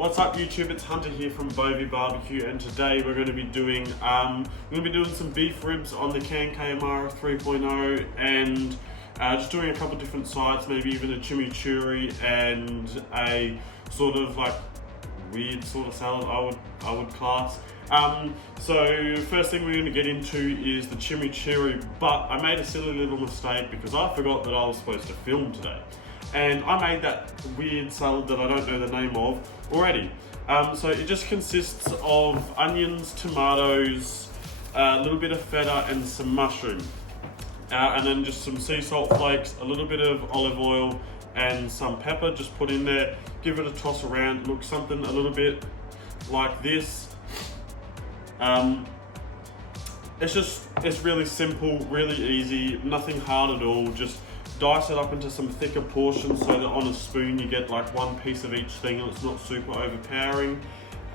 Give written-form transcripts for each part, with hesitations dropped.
What's up YouTube? It's Hunter here from Bovey Barbecue, and today we're going to be doing some beef ribs on the Kankay Amara 3.0 and just doing a couple different sides, maybe even a chimichurri and a sort of like weird sort of salad I would class. So first thing we're going to get into is the chimichurri, but I made a silly little mistake because I forgot that I was supposed to film today. And I made that weird salad that I don't know the name of already. So it just consists of onions, tomatoes, a little bit of feta and some mushroom. And then just some sea salt flakes, a little bit of olive oil and some pepper just put in there. Give it a toss around, looks something a little bit like this. It's really simple, really easy, nothing hard at all. Just dice it up into some thicker portions so that on a spoon you get like one piece of each thing and it's not super overpowering.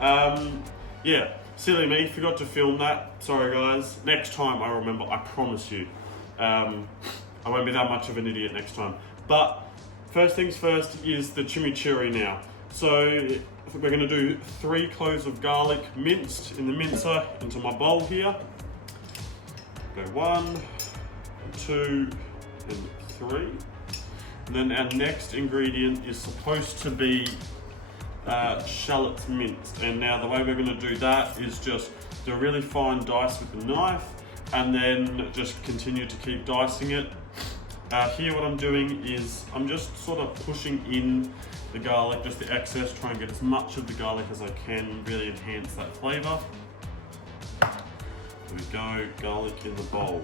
Yeah, silly me, forgot to film that. Sorry guys. Next time I remember, I promise you. I won't be that much of an idiot next time. But first things first is the chimichurri now. So we're going to do 3 cloves of garlic minced in the mincer into my bowl here. Go 1, 2, and 3. And then our next ingredient is supposed to be shallots minced. And now the way we're going to do that is just do a really fine dice with the knife and then just continue to keep dicing it. Here what I'm doing is I'm just sort of pushing in the garlic, just the excess, try and get as much of the garlic as I can, really enhance that flavour. There we go, garlic in the bowl.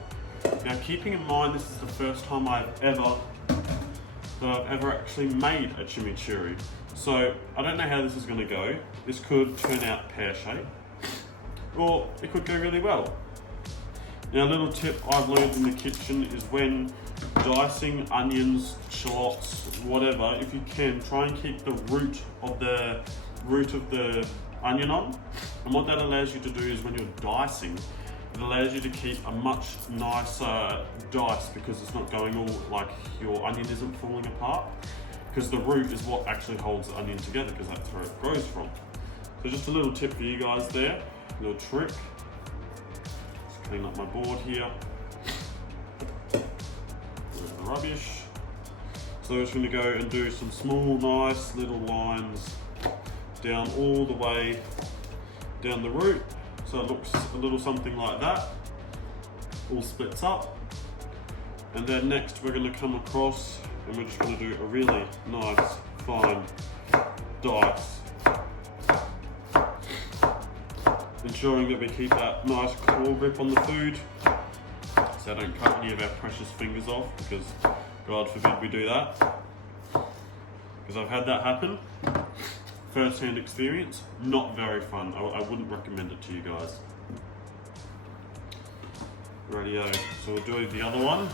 Now keeping in mind this is the first time I've ever actually made a chimichurri. So I don't know how this is going to go. This could turn out pear-shaped or it could go really well. Now a little tip I've learned in the kitchen is when dicing onions, shallots, whatever, if you can, try and keep the root of the onion on. And what that allows you to do is when you're dicing, it allows you to keep a much nicer dice because it's not going all like your onion isn't falling apart. Because the root is what actually holds the onion together because that's where it grows from. So just a little tip for you guys there, a little trick. Just clean up my board here. Where's the rubbish? So we're just going to go and do some small, nice little lines down all the way down the root. So it looks a little something like that, all splits up. And then next we're going to come across and we're just going to do a really nice, fine dice. Ensuring that we keep that nice claw grip on the food so I don't cut any of our precious fingers off, because God forbid we do that. Because I've had that happen. First-hand experience, not very fun. I wouldn't recommend it to you guys. Rightio, so we'll do the other one.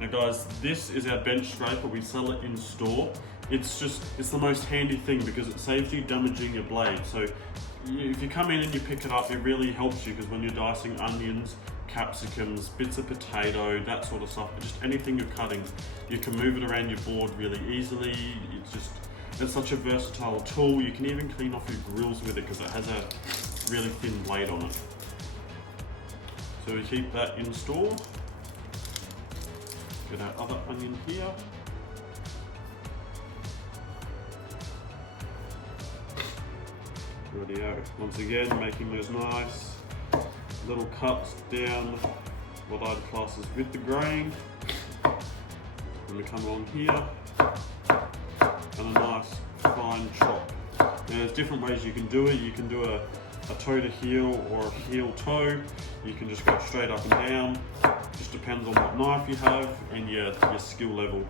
Now guys, this is our bench scraper. We sell it in store. It's the most handy thing because it saves you damaging your blade. So if you come in and you pick it up, it really helps you because when you're dicing onions, capsicums, bits of potato, that sort of stuff, just anything you're cutting, you can move it around your board really easily. It's such a versatile tool. You can even clean off your grills with it because it has a really thin blade on it. So we keep that in store. Get our other onion here. Rightio. Once again, making those nice little cuts down what I'd class as with the grain. And we come along here. And a nice fine chop. Now there's different ways you can do it. You can do a toe to heel or a heel toe. You can just go straight up and down. Just depends on what knife you have and your skill level.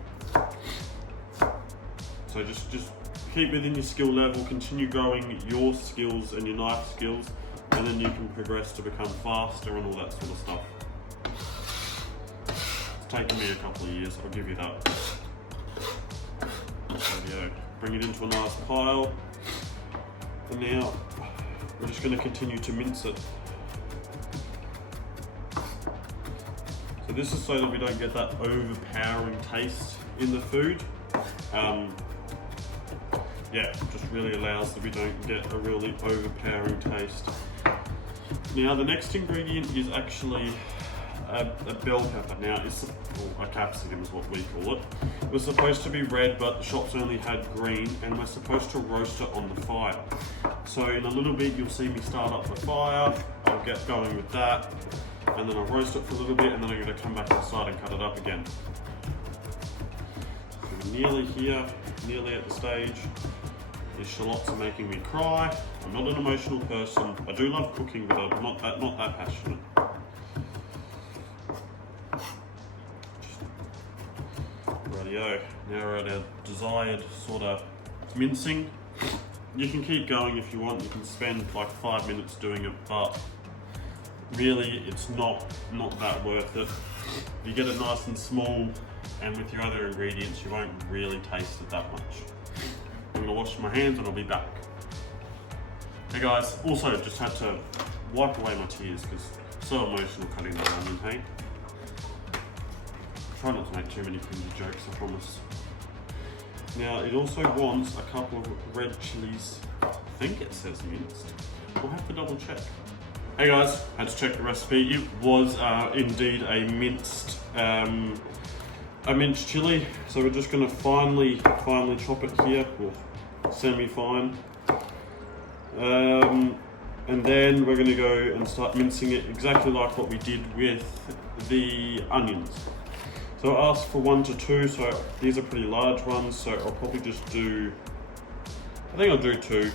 So just keep within your skill level, continue growing your skills and your knife skills, and then you can progress to become faster and all that sort of stuff. It's taken me a couple of years, I'll give you that. Rightio. Bring it into a nice pile, and now we're just going to continue to mince it. So this is so that we don't get that overpowering taste in the food. yeah, just really allows that we don't get a really overpowering taste. Now the next ingredient is actually a bell pepper. Now it's a capsicum is what we call it. It was supposed to be red, but the shops only had green, and we're supposed to roast it on the fire. So in a little bit you'll see me start up the fire. I'll get going with that, and then I'll roast it for a little bit, and then I'm going to come back outside and cut it up again. So we're nearly here, nearly at the stage. These shallots are making me cry. I'm not an emotional person. I do love cooking, but I'm not that passionate. Rightio. Now we're at our desired sort of mincing. You can keep going if you want. You can spend like 5 minutes doing it, but really it's not that worth it. You get it nice and small, and with your other ingredients, you won't really taste it that much. I'm gonna wash my hands and I'll be back. Hey guys, also just had to wipe away my tears because so emotional cutting that onion, hey? Try not to make too many cringy jokes, I promise. Now it also wants a couple of red chilies. I think it says minced. We'll have to double check. Hey guys, had to check the recipe. It was indeed a minced chili. So we're just gonna finely chop it here, or semi-fine. And then we're gonna go and start mincing it exactly like what we did with the onions. So I asked for 1 to 2, so these are pretty large ones, so I'll probably just do, I think I'll do 2.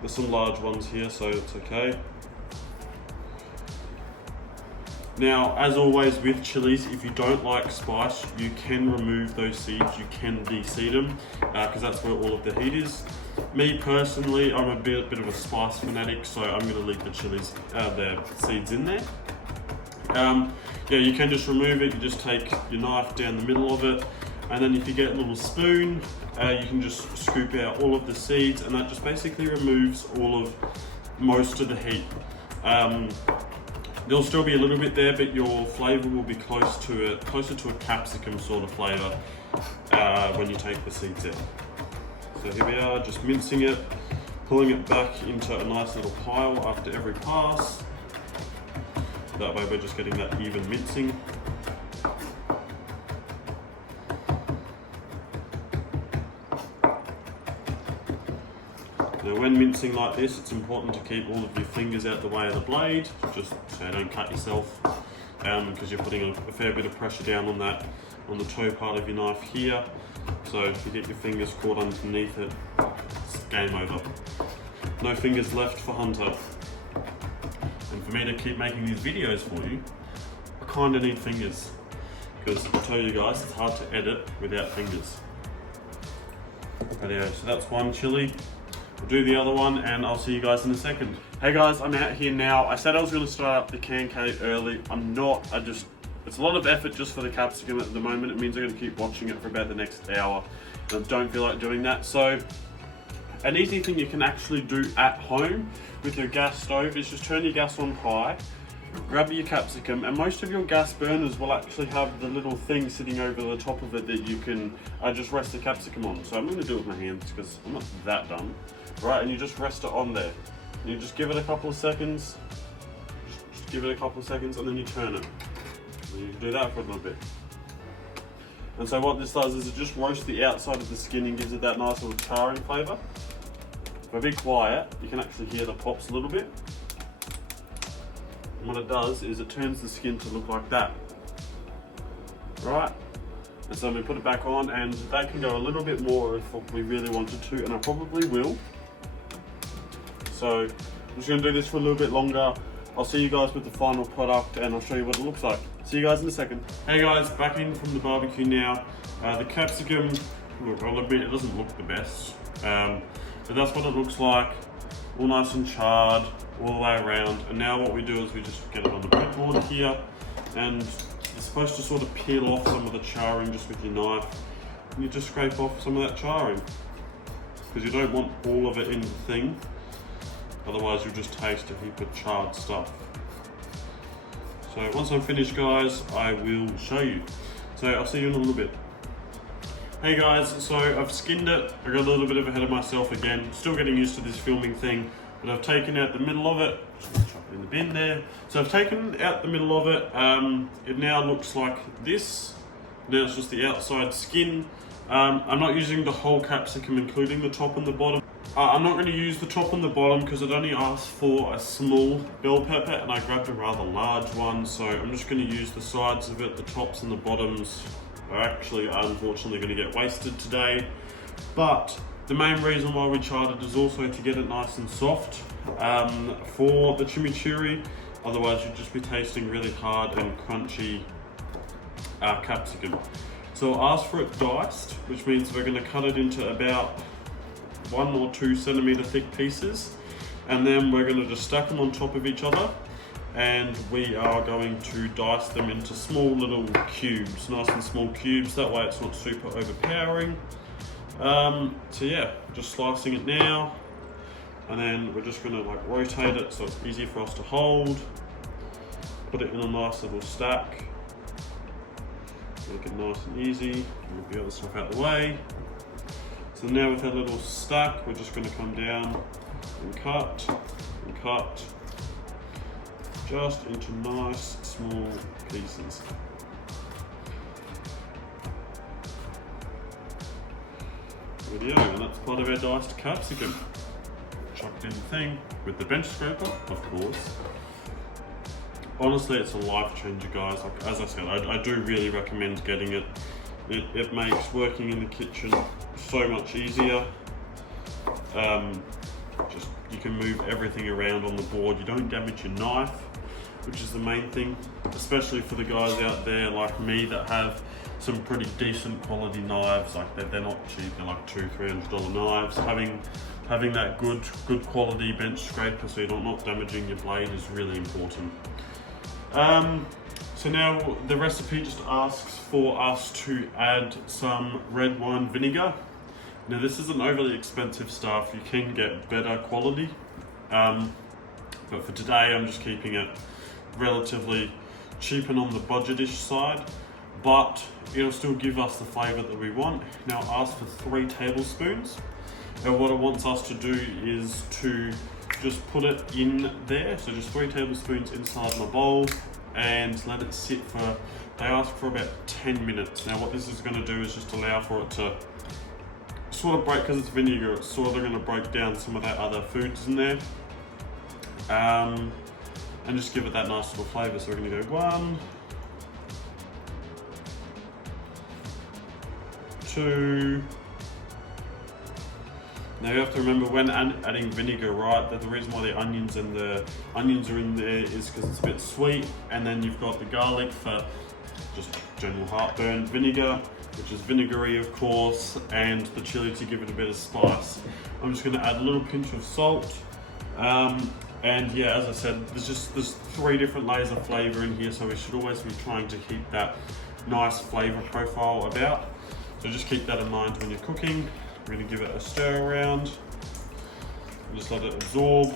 There's some large ones here, so it's okay. Now, as always with chilies, if you don't like spice, you can remove those seeds, you can de-seed them, because that's where all of the heat is. Me personally, I'm a bit of a spice fanatic, so I'm going to leave the chilies, the seeds in there. Yeah, you can just remove it. You just take your knife down the middle of it, and then if you get a little spoon, you can just scoop out all of the seeds, and that just basically removes most of the heat. There'll still be a little bit there, but your flavour will be closer to a capsicum sort of flavour when you take the seeds out. So here we are, just mincing it, pulling it back into a nice little pile after every pass. That way we're just getting that even mincing. Now when mincing like this, it's important to keep all of your fingers out the way of the blade, just so you don't cut yourself, because you're putting a fair bit of pressure down on the toe part of your knife here. So if you get your fingers caught underneath it, it's game over. No fingers left for Hunter. And for me to keep making these videos for you, I kind of need fingers, because I'll tell you guys, it's hard to edit without fingers. But yeah, so that's one chili. We'll do the other one, and I'll see you guys in a second. Hey guys, I'm out here now. I said I was going to start up the Kankay early. I'm not. It's a lot of effort just for the capsicum at the moment. It means I'm going to keep watching it for about the next hour, and I don't feel like doing that. So an easy thing you can actually do at home with your gas stove is just turn your gas on high, grab your capsicum, and most of your gas burners will actually have the little thing sitting over the top of it that you can just rest the capsicum on. So I'm going to do it with my hands because I'm not that dumb. Right, and you just rest it on there. And you just give it a couple of seconds, just give it a couple of seconds, and then you turn it. And you do that for a little bit. And so what this does is it just roasts the outside of the skin and gives it that nice little charring flavour. If I be quiet, you can actually hear the pops a little bit. And what it does is it turns the skin to look like that. Right? And so we put it back on, and that can go a little bit more if we really wanted to, and I probably will. So I'm just going to do this for a little bit longer. I'll see you guys with the final product, and I'll show you what it looks like. See you guys in a second. Hey guys, back in from the barbecue now. The capsicum, look, I'll admit it doesn't look the best, but that's what it looks like. All nice and charred all the way around. And now what we do is we just get it on the breadboard here, and you're supposed to sort of peel off some of the charring just with your knife, and you just scrape off some of that charring, because you don't want all of it in the thing. Otherwise you'll just taste a heap of charred stuff. So once I'm finished guys, I will show you. So I'll see you in a little bit. Hey guys, so I've skinned it. I got a little bit ahead of myself again. Still getting used to this filming thing, but I've taken out the middle of it. Just chuck it in the bin there. So I've taken out the middle of it. It now looks like this. Now it's just the outside skin. I'm not using the whole capsicum, including the top and the bottom. I'm not going to use the top and the bottom because it only asked for a small bell pepper and I grabbed a rather large one. So I'm just going to use the sides of it. The tops and the bottoms are actually unfortunately going to get wasted today. But the main reason why we tried it is also to get it nice and soft for the chimichurri. Otherwise you'd just be tasting really hard and crunchy capsicum. So I asked for it diced, which means we're going to cut it into about 1 or 2 centimeter thick pieces, and then we're going to just stack them on top of each other, and we are going to dice them into small little cubes, nice and small cubes, that way it's not super overpowering. So yeah, just slicing it now, and then we're just going to like rotate it so it's easy for us to hold, put it in a nice little stack, make it nice and easy, move the other stuff out of the way. So now with our little stack, we're just going to come down and cut, just into nice small pieces. There we go, and that's part of our diced capsicum. Chucked in the thing with the bench scraper, of course. Honestly, it's a life changer, guys. Like, as I said, I do really recommend getting it. It makes working in the kitchen so much easier. Just you can move everything around on the board. You don't damage your knife, which is the main thing, especially for the guys out there like me that have some pretty decent quality knives. Like they're not cheap, they're like $200-300 knives. Having that good quality bench scraper so you're not damaging your blade is really important. So now the recipe just asks for us to add some red wine vinegar. Now this isn't overly expensive stuff, you can get better quality, but for today I'm just keeping it relatively cheap and on the budget-ish side, but it'll still give us the flavour that we want. Now it asks for 3 tablespoons, and what it wants us to do is to just put it in there, so just 3 tablespoons inside my bowl, and let it sit for, they ask for about 10 minutes. Now what this is going to do is just allow for it to sort of break, because it's vinegar, it's sort of going to break down some of that other foods in there, and just give it that nice little flavour. So we're going to go 1, 2. Now you have to remember when adding vinegar, right, that the reason why the onions are in there is because it's a bit sweet, and then you've got the garlic for just general heartburn, vinegar, which is vinegary of course, and the chili to give it a bit of spice. I'm just going to add a little pinch of salt, and yeah, as I said, there's 3 different layers of flavour in here, so we should always be trying to keep that nice flavour profile about. So just keep that in mind when you're cooking. We're going to give it a stir around, and just let it absorb,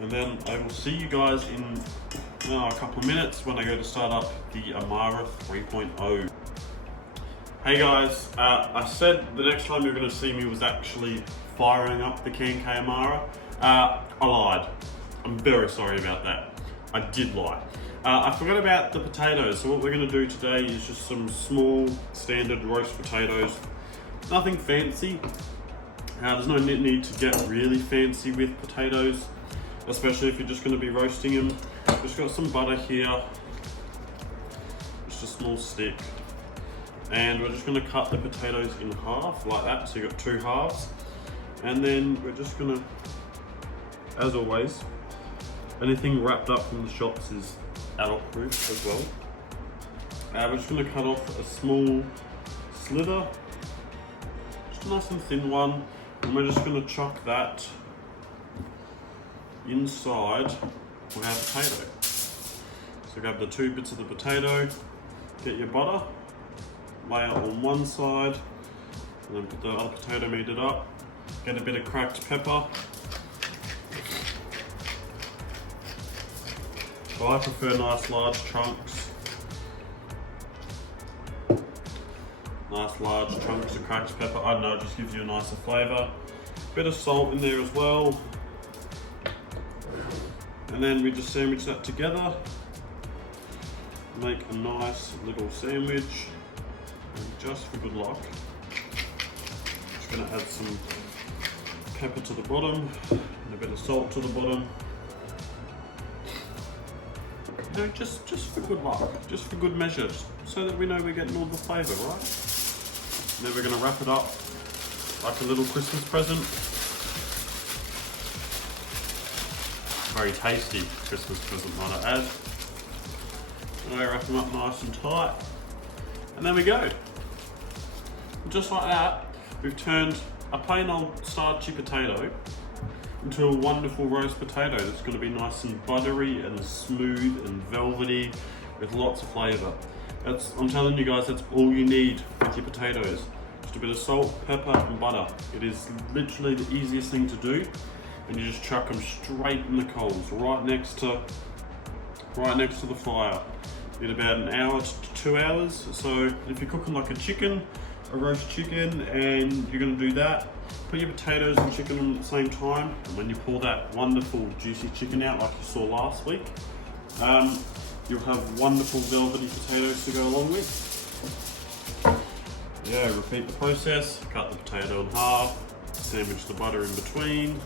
and then I will see you guys in a couple of minutes when I go to start up the Amara 3.0. Hey guys, I said the next time you're going to see me was actually firing up the Kankay Amara. I lied. I'm very sorry about that. I did lie. I forgot about the potatoes, so what we're going to do today is just some small standard roast potatoes. Nothing fancy. There's no need to get really fancy with potatoes, especially if you're just going to be roasting them. Just got some butter here, just a small stick, and we're just going to cut the potatoes in half like that, so you've got 2 halves, and then we're just going to, as always, anything wrapped up from the shops is adult proof as well. We're just going to cut off a small sliver, just a nice and thin one, and we're just going to chuck that inside our potato. So grab the 2 bits of the potato, get your butter, lay it on one side, and then put the other potato meat up, get a bit of cracked pepper. So I prefer nice large chunks. And Nice large chunks of cracked pepper. I don't know, it just gives you a nicer flavour. Bit of salt in there as well. And then we just sandwich that together. Make a nice little sandwich. And just for good luck, just going to add some pepper to the bottom and a bit of salt to the bottom. You know, just for good luck, just for good measure, so that we know we're getting all the flavour, right? And then we're going to wrap it up like a little Christmas present. Very tasty Christmas present, might I add. And I wrap them up nice and tight. And there we go. Just like that, we've turned a plain old starchy potato into a wonderful roast potato that's going to be nice and buttery and smooth and velvety with lots of flavour. I'm telling you guys, that's all you need with your potatoes. Just a bit of salt, pepper and butter. It is literally the easiest thing to do, and you just chuck them straight in the coals, right next to the fire. In about an hour to 2 hours. So if you're cooking like a roast chicken, and you're going to do that, put your potatoes and chicken on at the same time, and when you pull that wonderful juicy chicken out like you saw last week, you'll have wonderful velvety potatoes to go along with. Yeah, repeat the process, cut the potato in half, sandwich the butter in between,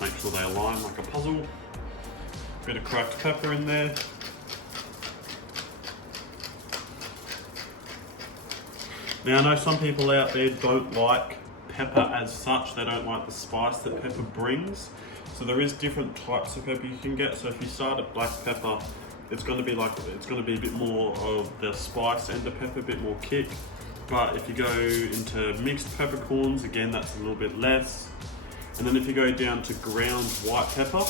make sure they align like a puzzle, bit of cracked pepper in there. Now I know some people out there don't like pepper as such, they don't like the spice that pepper brings. So there is different types of pepper you can get. So if you start at black pepper, it's going to be a bit more of the spice and the pepper, a bit more kick. But if you go into mixed peppercorns, again that's a little bit less. And then if you go down to ground white pepper,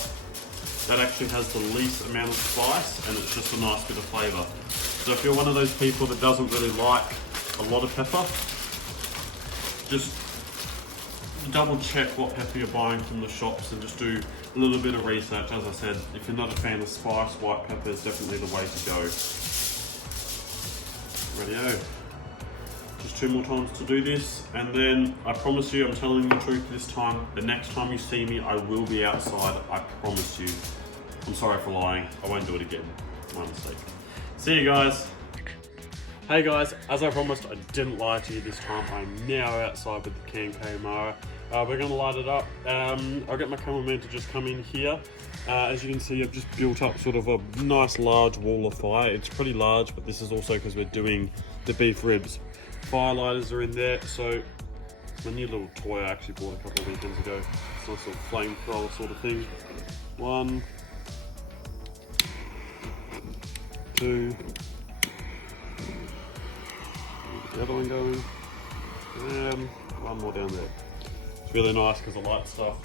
that actually has the least amount of spice and it's just a nice bit of flavour. So if you're one of those people that doesn't really like a lot of pepper, just double check what pepper you're buying from the shops and just do a little bit of research. As I said, if you're not a fan of spice, white pepper is definitely the way to go. Radio. Just 2 more times to do this, and then I promise you, I'm telling you the truth this time, the next time you see me, I will be outside, I promise you. I'm sorry for lying, I won't do it again. My mistake. See you guys. Hey guys, as I promised, I didn't lie to you this time. I'm now outside with the Kankay Amara. We're going to light it up. I'll get my cameraman to just come in here. As you can see, I've just built up sort of a nice large wall of fire. It's pretty large, but this is also because we're doing the beef ribs. Fire lighters are in there, so my new little toy I actually bought a couple of weekends ago. It's a nice little flamethrower sort of thing. 1, 2. The other one going, and 1 more down there. It's really nice because the light stuff,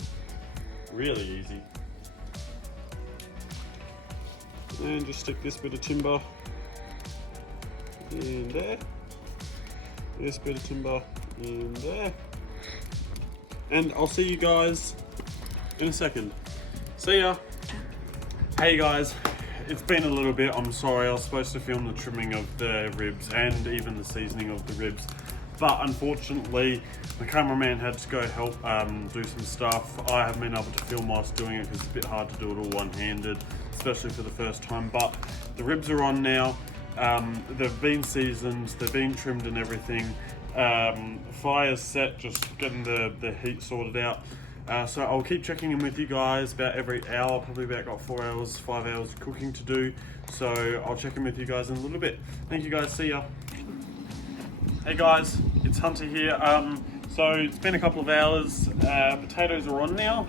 really easy. And just stick this bit of timber in there, this bit of timber in there, and I'll see you guys in a second. See ya. Hey guys. It's been a little bit, I'm sorry, I was supposed to film the trimming of the ribs and even the seasoning of the ribs, but unfortunately the cameraman had to go help do some stuff. I haven't been able to film whilst doing it because it's a bit hard to do it all one-handed, especially for the first time, but the ribs are on now. They've been seasoned, they've been trimmed and everything. Fire's set, just getting the heat sorted out. So I'll keep checking in with you guys about every hour, probably about got 4 hours, 5 hours of cooking to do. So I'll check in with you guys in a little bit. Thank you guys, see ya. Hey guys, it's Hunter here. So it's been a couple of hours. Potatoes are on now.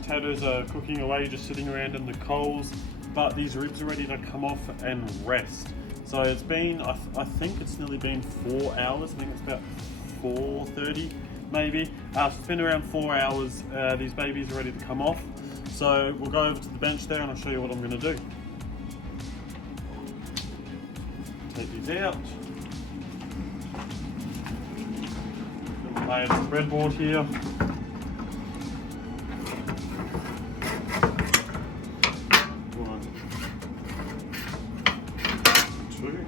Potatoes are cooking away, just sitting around in the coals. But these ribs are ready to come off and rest. So it's been, I think it's nearly been 4 hours. I think it's about 4:30. Maybe. So it's been around 4 hours. These babies are ready to come off. So we'll go over to the bench there and I'll show you what I'm going to do. Take these out. Lay some breadboard here. One, 2.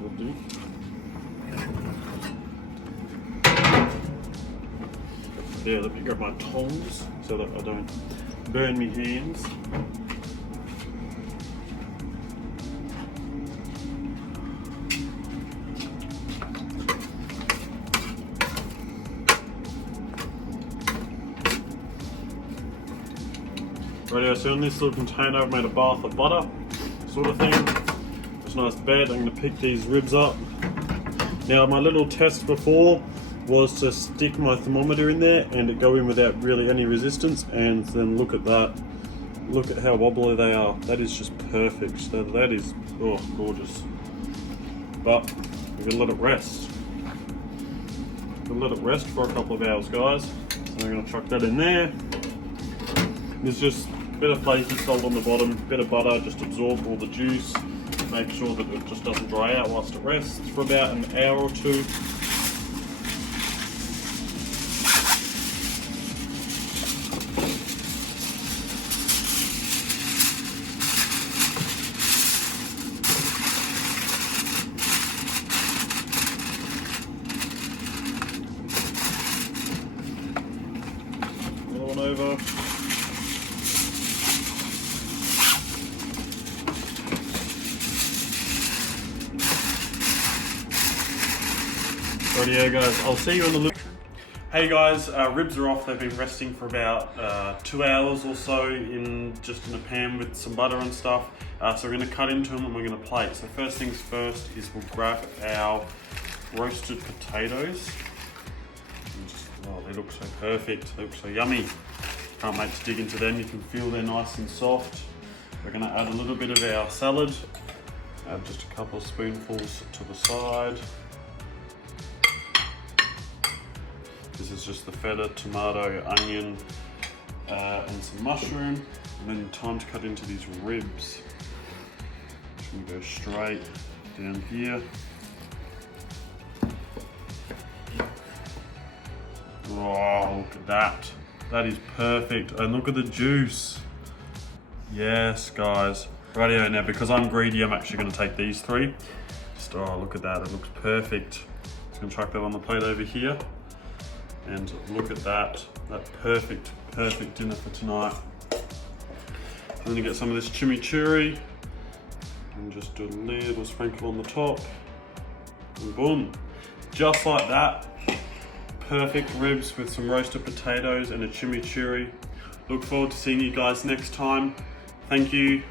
Will do. Yeah, let me grab my tongs so that I don't burn my hands. Rightio, so in this little container I've made a bath of butter, sort of thing. It's a nice bed. I'm going to pick these ribs up. Now my little test before was to stick my thermometer in there and it go in without really any resistance, and then look at that. Look at how wobbly they are. That is just perfect. That is, oh, gorgeous. But we're going to let it rest. We'll let it rest for a couple of hours, guys. So I'm going to chuck that in there. There's just a bit of flaky salt on the bottom, bit of butter, just absorb all the juice. Make sure that it just doesn't dry out whilst it rests for about an hour or two. Roll on over. Rightio guys, I'll see you in the loop. Hey guys, ribs are off. They've been resting for about 2 hours or so in a pan with some butter and stuff. So we're going to cut into them and we're going to plate. So first things first is we'll grab our roasted potatoes. Oh, they look so perfect. They look so yummy. Can't wait to dig into them. You can feel they're nice and soft. We're going to add a little bit of our salad. Add just a couple of spoonfuls to the side. This is just the feta, tomato, onion, and some mushroom. And then time to cut into these ribs. Just gonna go straight down here. Oh, look at that. That is perfect. And look at the juice. Yes, guys. Rightio, now because I'm greedy, I'm actually gonna take these three. Just, oh, look at that, it looks perfect. Just gonna chuck that on the plate over here. And look at that perfect dinner for tonight. I'm gonna get some of this chimichurri and just do a little sprinkle on the top. And boom, just like that. Perfect ribs with some roasted potatoes and a chimichurri. Look forward to seeing you guys next time. Thank you.